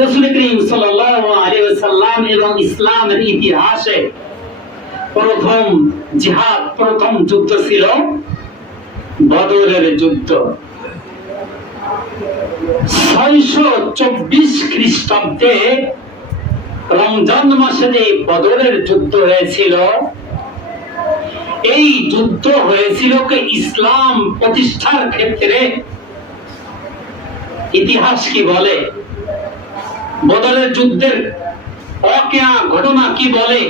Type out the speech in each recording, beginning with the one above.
রসুল করিম ওয়াসাল্লাম এবং ইসলামের ইতিহাসে প্রথম জিহাদ, প্রথম যুদ্ধ ছিল বদরের যুদ্ধ। ছয়শো চব্বিশ খ্রিস্টাব্দে রমজান মাসে যে বদরের যুদ্ধ হয়েছিল, এই যুদ্ধ হয়েছিল কি ইসলাম প্রতিষ্ঠার ক্ষেত্রে? ইতিহাস কি বলে? বদরের যুদ্ধের অকেয়া ঘটনা কি বলে?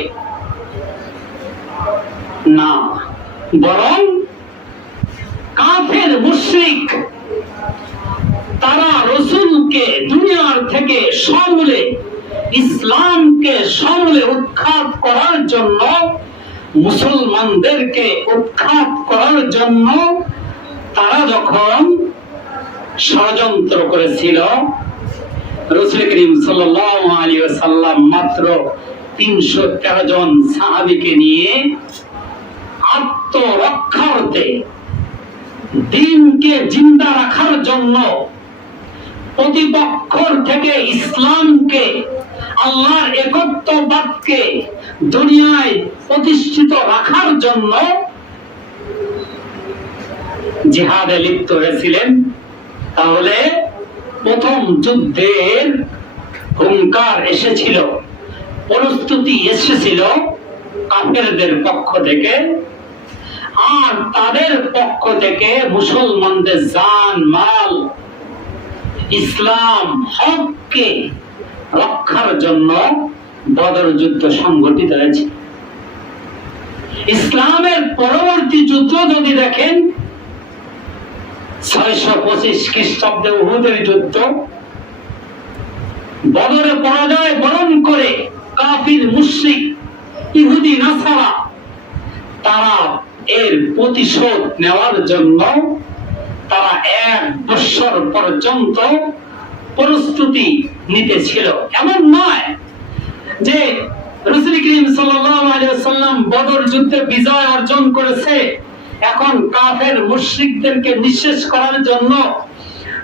না, বরং কাফের মুশরিক, তারা রসুলকে দুনিয়ার থেকে সমূলে, ইসলামকে সমূলে উৎখাত করার জন্য, মুসলমানদেরকে উৎখাত করার জন্য তারা যখন ষড়যন্ত্র করেছিল প্রতিপক্ষর থেকে ইসলামকে আল্লাহর একত্ববাদকে দুনিয়ায় প্রতিষ্ঠিত রাখার জন্য জিহাদে লিপ্ত হয়েছিলেন। তাহলে প্রথম যুদ্ধের হুঙ্কার এসেছিল। প্রস্তুতি এসেছিল কাফেরদের পক্ষ থেকে। আর তাদের পক্ষ থেকে মুসলমানদের জান, মাল, ইসলাম, হককে রক্ষার জন্য বদর যুদ্ধ সংগঠিত হয়েছে। ইসলামের পরবর্তী যুদ্ধ যদি দেখেন ছয়শো পঁচিশ খ্রিস্টাব্দে উহুদের যুদ্ধ। বদরে পরাজয় বরণ করে কাফির, মুশরিক, ইহুদি, নাসারা, তারা এর প্রতিশোধ নেওয়ার জন্য তারা এক পর্যন্ত প্রস্তুতি নিতেছিল। এমন নয় যে রসুল করিম ওয়াসাল্লাম বদর যুদ্ধে বিজয় অর্জন করেছে। এখন কাফের মুশরিকদেরকে নিঃশেষ করার জন্য,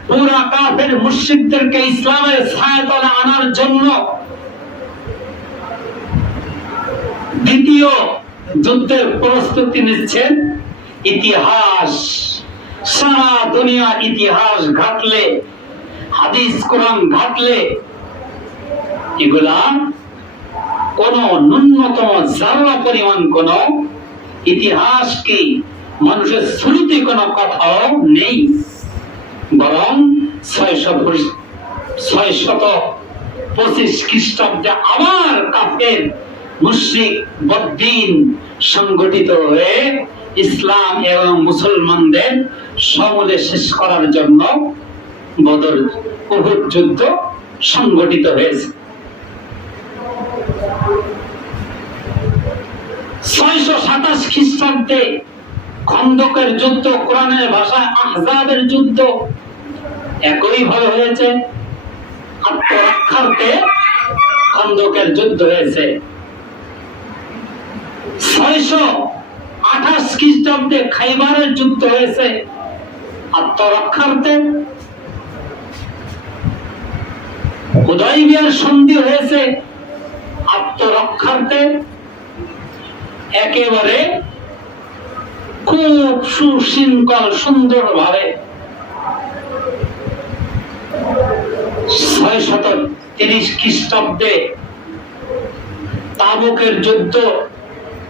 পুরা কাফের মুশরিকদেরকে ইসলামের ছায়াতলে আনার জন্য দ্বিতীয় যুদ্ধের প্রস্তুতি নিচ্ছেন ইতিহাস। সারা দুনিয়া ইতিহাস ঘাটলে, হাদিস, কোরআন ঘাটলে, এগুলা কোন ন্যূনতম জাররা পরিমাণ কোন ইতিহাস কি মানুষের শুরুতে কোনো কথাও নেই, বরং ছয়শো ছয়শত পঁচিশ খ্রিস্টাব্দে আবার কাফের, মুশরিক, বদ্দিন সংগঠিত হয়ে ইসলাম এবং মুসলমানদের সমূলে শেষ করার জন্য বদর, উহুদ যুদ্ধ সংগঠিত হয়েছে। ছয়শো সাতাশ খ্রিস্টাব্দে খন্দকের যুদ্ধ, কোরআনের ভাষায় আহজাবের যুদ্ধ। একই ভাবে হয়েছে। আত্মরক্ষার্থে খন্দকের যুদ্ধ হয়েছে। ছয়শো আঠাশ খ্রিস্টাব্দে খাইবারের যুদ্ধ হয়েছে। আত্মরক্ষার্থে হুদয়বিয়ার সন্ধি হয়েছে। আত্মরক্ষার্থে একেবারে খুব সুশৃঙ্খল সুন্দর ভাবে ছয় শত তিরিশ খ্রিস্টাব্দে তাবুকের যুদ্ধ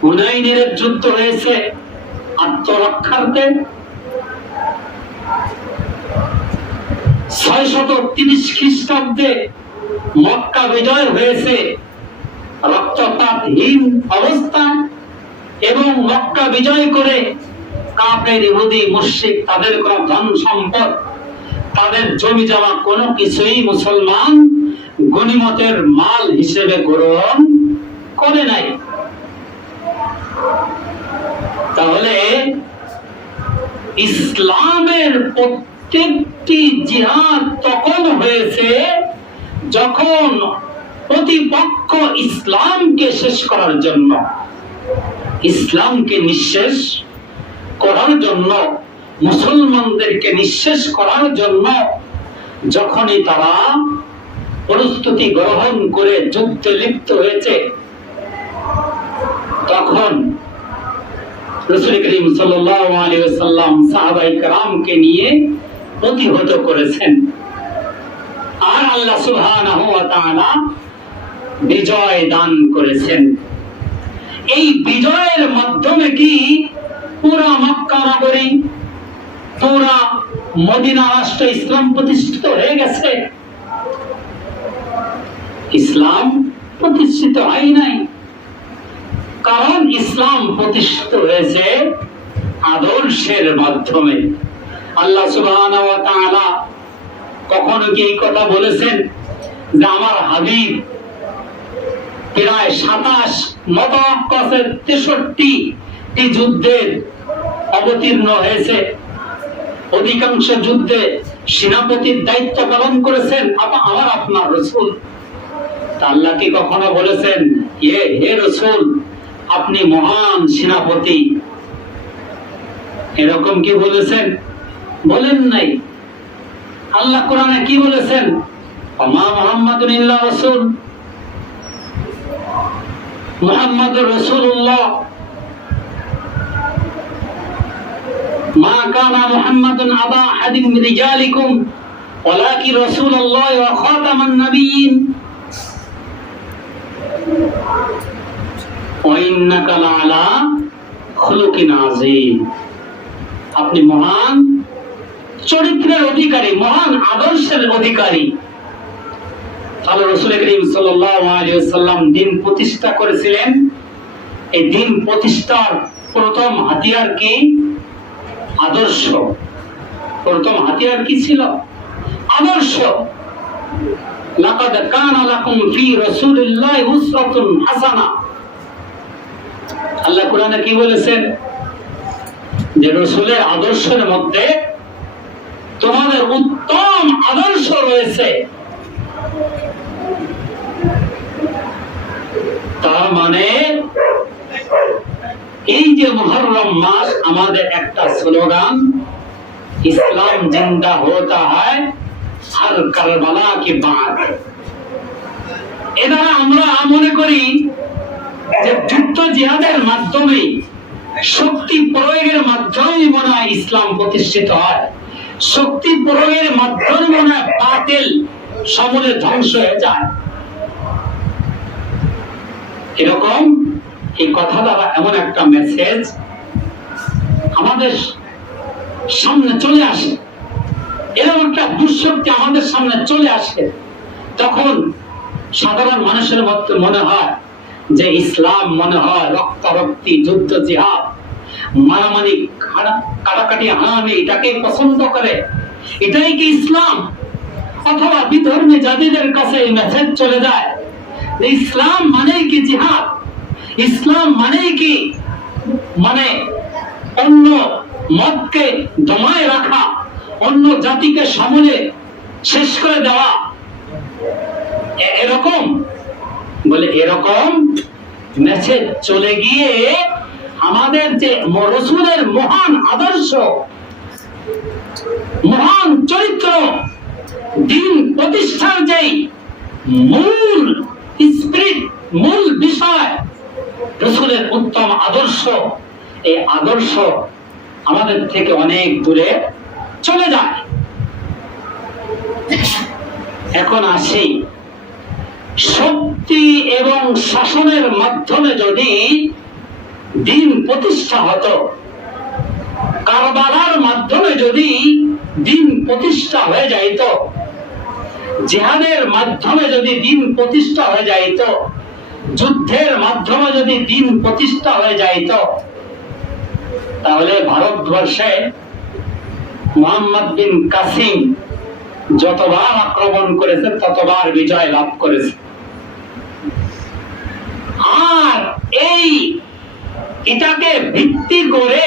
হুনাইনের যুদ্ধ হয়েছে। আত্মরক্ষার্থে ছয় শত তিরিশ খ্রিস্টাব্দে মক্কা বিজয় হয়েছে। রক্তপাতহীন অবস্থায় এবং মক্কা বিজয় করে ইহুদি তাদের কোন ধন সম্পদ, তাদের জমি জমা কোনো কিছুই মুসলমান মাল হিসেবে গ্রহণ করে নাই। তাহলে ইসলামের প্রত্যেকটি জিহাদ তখন হয়েছে যখন প্রতিপক্ষ ইসলামকে শেষ করার জন্য। ইসলামকে নিঃশেষ জন্য, মুসলমানদেরকে নিঃশেষ করার জন্য যখনই তারা প্রস্তুতি গ্রহণ করে যুদ্ধে লিপ্ত হয়েছে, তখন নিয়ে প্রতিহত করেছেন। আর বিজয় দান করেছেন। এই বিজয়ের মাধ্যমে কি পুরা মক্কা নগরী, পুরা মদিনা রাষ্ট্র ইসলাম প্রতিষ্ঠিত হয়ে গেছে। ইসলাম প্রতিষ্ঠিত হয় নাই। কারণ ইসলাম প্রতিষ্ঠিত হয়েছে আদর্শের মাধ্যমে। আল্লাহ সুবহানাহু কখনো কি এই কথা বলেছেন যে আমার হাবিব প্রায় সাতাশ মতাকসের তেষট্টি যুদ্ধের অবতীর্ণ হয়েছে। অধিকাংশ যুদ্ধে সেনাপতির দায়িত্ব পালন করেছেন আমার আপনার রসুল। আল্লাহ কি কখনো বলেছেন হে হে রসুল, আপনি মহান সেনাপতি এরকম কি বলেছেন? বলেন নাই। আল্লাহ কোরআনে কি বলেছেন? আমা মোহাম্মদুন ইল্লা রসুল মোহাম্মদ রসুল্লাহ আপনি মহান চরিত্রের অধিকারী, মহান আদর্শের অধিকারী। তাহলে রসুল করিম সাল্লাম দিন প্রতিষ্ঠা করেছিলেন। এই দিন প্রতিষ্ঠার প্রথম হাতিয়ার কি? আদর্শ। প্রথম হাতিয়ার কি ছিল? আদর্শ। লাকাদ কানা লাকুম ফি রাসূলিল্লাহি উসরাতুন হাসানা। আল্লাহ কোরআনে কি বলেছেন? যে রসুলের আদর্শের মধ্যে তোমাদের উত্তম আদর্শ রয়েছে। তার মানে এই যে মুহররম মাস, আমাদের একটা স্লোগান, ইসলাম জিন্দা হতা হয় হর কারবালা কি বাদ। এটা আমরা মনে করি যে যুদ্ধ জিহাদের মাধ্যমে শক্তি প্রয়োগের মাধ্যমে মনে হয় ইসলাম প্রতিষ্ঠিত হয়। শক্তি প্রয়োগের মাধ্যমে মনে হয় বাতিল সমূলে ধ্বংস হয়ে যায়। এরকম এই কথা দ্বারা এমন একটা মেসেজ আমাদের সামনে চলে আসে। এরকম একটা দুঃশক্তি আমাদের সামনে চলে আসে। তখন সাধারণ মানুষের মধ্যে মনে হয় যে ইসলাম মনে হয় রক্তারক্তি, যুদ্ধ, জিহাদ, মারামারি কাটাকাটি, হানাহানি এটাকে পছন্দ করে। এটাই কি ইসলাম? অথবা বিধর্মী জাতিদের কাছে এই মেসেজ চলে যায় ইসলাম মানে কি জিহাদ? ইসলাম মানে কি? মানে অন্য মতকে দমায় রাখা, অন্য জাতিকে সামনে শেষ করে দেওয়া। এরকম? বলে, এরকম মেসেজ চলে গিয়ে আমাদের যে রসুলের মহান আদর্শ, মহান চরিত্র, দিন প্রতিষ্ঠার যেই মূল স্পিরিট মূল বিষয় রসুলের উত্তম আদর্শ, এই আদর্শ আমাদের থেকে অনেক দূরে চলে যায়। এখন আসি, শক্তি এবং শাসনের মাধ্যমে যদি দিন প্রতিষ্ঠা হতো, কারবালার মাধ্যমে যদি দিন প্রতিষ্ঠা হয়ে যাইত, জেহাদের মাধ্যমে যদি দিন প্রতিষ্ঠা হয়ে যাইত যুদ্ধের মাধ্যমে যদি দিন প্রতিষ্ঠা হয়ে যাইত তাহলে ভারতবর্ষে মোহাম্মদ বিন কাসিম যতবার আক্রমণ করেছে, ততবার বিজয় লাভ করেছে। আর এই এটাকে ভিত্তি করে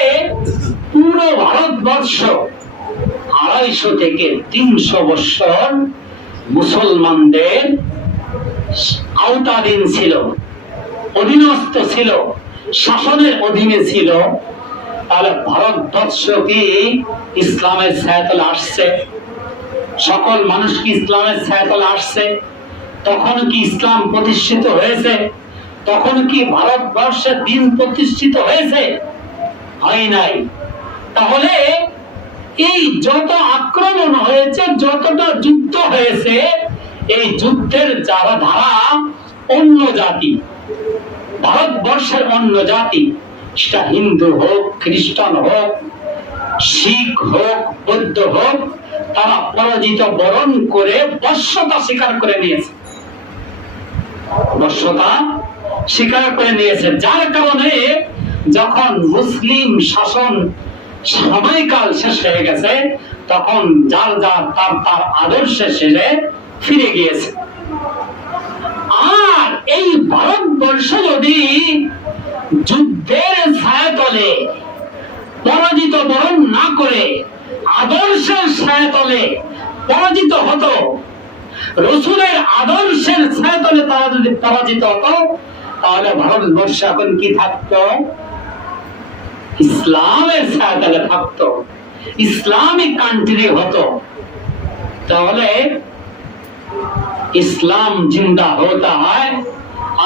পুরো ভারতবর্ষ আড়াইশো থেকে তিনশো বছর মুসলমানদের আওতাধীন ছিল। অধীনস্থ ছিল। শাসনের অধীনে ছিল। তাহলে ভারতবর্ষ কি ইসলামের ছায়াতলে আসছে? সকল মানুষ কি ইসলামের ছায়াতলে আসছে? তখন কি ইসলাম প্রতিষ্ঠিত হয়েছে? তখন কি ভারতবর্ষের দিন প্রতিষ্ঠিত হয়েছে? হয় নাই। তাহলে এই যত আক্রমণ হয়েছে, যতটা যুদ্ধ হয়েছে, এই যুদ্ধের যারা ধারা অন্য জাতি, ভারতবর্ষের অন্য জাতি, সেটা হিন্দু হোক, খ্রিস্টান হোক, শিখ হোক, বৌদ্ধ হোক, তারা পরাজিত বরণ করে বর্ষতা স্বীকার করে নিয়েছে। বর্ষতা স্বীকার করে নিয়েছে। যার কারণে যখন মুসলিম শাসন সময়কাল শেষ হয়ে গেছে, তখন যার যার তার তার আদর্শে শেষে ফিরে গিয়েছে। এই ভারতবর্ষ যদি যুদ্ধের ছায়াতলে, পরাজিত বরণ না করে, আদর্শের ছায়াতলে পরাজিত হতো, রসুলের আদর্শের ছায়াতলে তারা যদি পরাজিত হতো, তাহলে ভারতবর্ষ এখন কি থাকত? ইসলামের ছায়াতলে থাকত, ইসলামিক কান্ট্রি হতো। তাহলে ইসলাম জিন্দা হতা হয়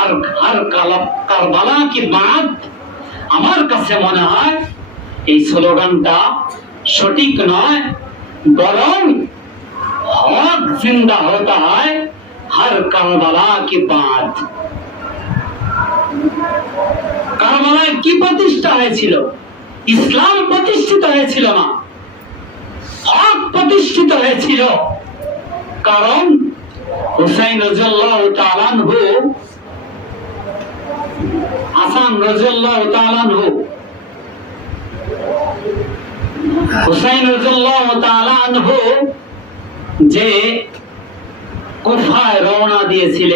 আর আর কারবালা কি বাদ? আমার কাছে মনে হয় এই স্লোগানটা সঠিক নয়, বরং হক জিন্দা হতা হয় হর কারবালা কি বাদ। কারবালায় কি প্রতিষ্ঠা হয়েছিল? ইসলাম প্রতিষ্ঠিত হয়েছিল না। হক প্রতিষ্ঠিত হয়েছিল। কারণ হুসাইন রাজিয়াল্লাহু আনহু হাসান রাজিয়াল্লাহু তাআলা আনহু। হুসাইন যে কুফায় রওনা দিয়েছিলেন।